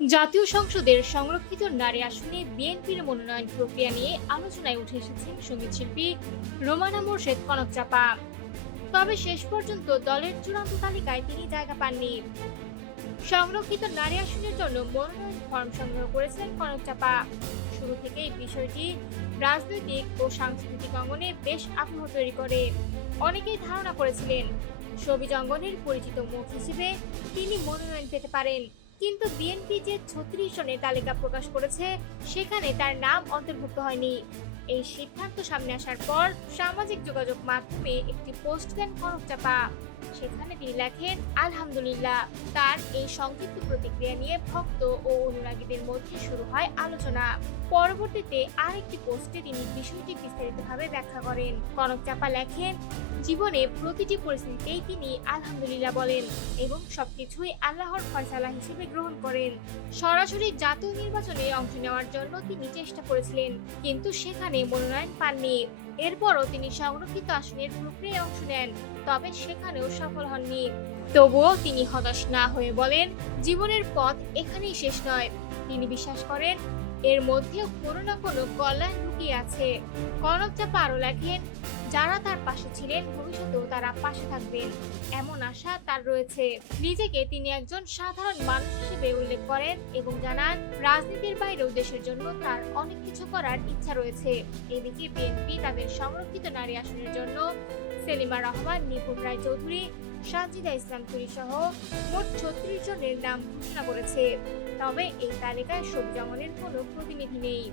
জাতীয় সংসদের সংরক্ষিত নারী আসনে বিএনপির মনোনয়ন প্রক্রিয়া নিয়ে আলোচনায় উঠে এসেছেন সঙ্গীতশিল্পী রোমানা মোর্শেদ কনক চাপা। তবে শেষ পর্যন্ত দলের চূড়ান্ত তালিকায় তিনি জায়গা পাননি। সংরক্ষিত নারী আসনের জন্য মনোনয়ন ফর্ম সংগ্রহ করেছেন কনক চাপা। শুরু থেকেই বিষয়টি রাজনৈতিক ও সাংস্কৃতিক অঙ্গনে বেশ আগ্রহ তৈরি করে। অনেকেই ধারণা করেছিলেন সবিজ অঙ্গনের পরিচিত মুখ হিসেবে তিনি মনোনয়ন পেতে পারেন, কিন্তু বিএনপি যে ৩৬ জনের তালিকা প্রকাশ করেছে সেখানে তার নাম অন্তর্ভুক্ত হয়নি। এই সিদ্ধান্ত সামনে আসার পর সামাজিক যোগাযোগ মাধ্যমে একটি পোস্ট দেন কনক চাপা। সেখানে তিনি লেখেন, আলহামদুলিল্লাহ। তার এই সংক্ষিপ্ত প্রতিক্রিয়া নিয়ে ভক্ত ও অনুরাগীদের মধ্যে শুরু হয় আলোচনা। পরবর্তীতে আরেকটি পোস্টে তিনি বিষয়টি বিস্তারিতভাবে ব্যাখ্যা করেন। কনক চাপা লেখেন, জীবনে প্রতিটি পরিস্থিতিতেই তিনি আলহামদুলিল্লাহ বলেন এবং সবকিছুই আল্লাহর ফয়সালা হিসেবে গ্রহণ করেন। সরাসরি জাতীয় নির্বাচনে অংশ নেওয়ার জন্য তিনি চেষ্টা করেছিলেন, কিন্তু সেখানে মনোনয়ন পাননি। এরপরও তিনি সংরক্ষিত আসনের প্রক্রিয়ায় অংশ নেন, তবে সেখানেও সফল হননি। তবুও তিনি হতাশ না হয়ে বলেন, জীবনের পথ এখানেই শেষ নয়। তিনি বিশ্বাস করেন এর মধ্যেও কোনো না কোনো কল্যাণ লুকিয়ে আছে। কনক চাপা আরো লেখেন, যারা তার পাশে ছিলেন ভবিষ্যতেও তারা পাশে থাকবেন, এমন আশা তার রয়েছে। নিজেকে তিনি একজন সাধারণ মানুষ হিসেবে উল্লেখ করেন এবং জানান, রাজনীতির বাইরেও দেশের জন্য তার অনেক কিছু করার ইচ্ছা রয়েছে। এদিকে বিএনপি তাদের সংরক্ষিত নারী আসনের জন্য সেলিমা রহমান, নিপুণ রায় চৌধুরী, সানজিদা ইসলাম তুলি সহ মোট ৩৬ জনের নাম ঘোষণা করেছে। তবে এই তালিকায় সবুজ অঙ্গনের কোনো প্রতিনিধি নেই।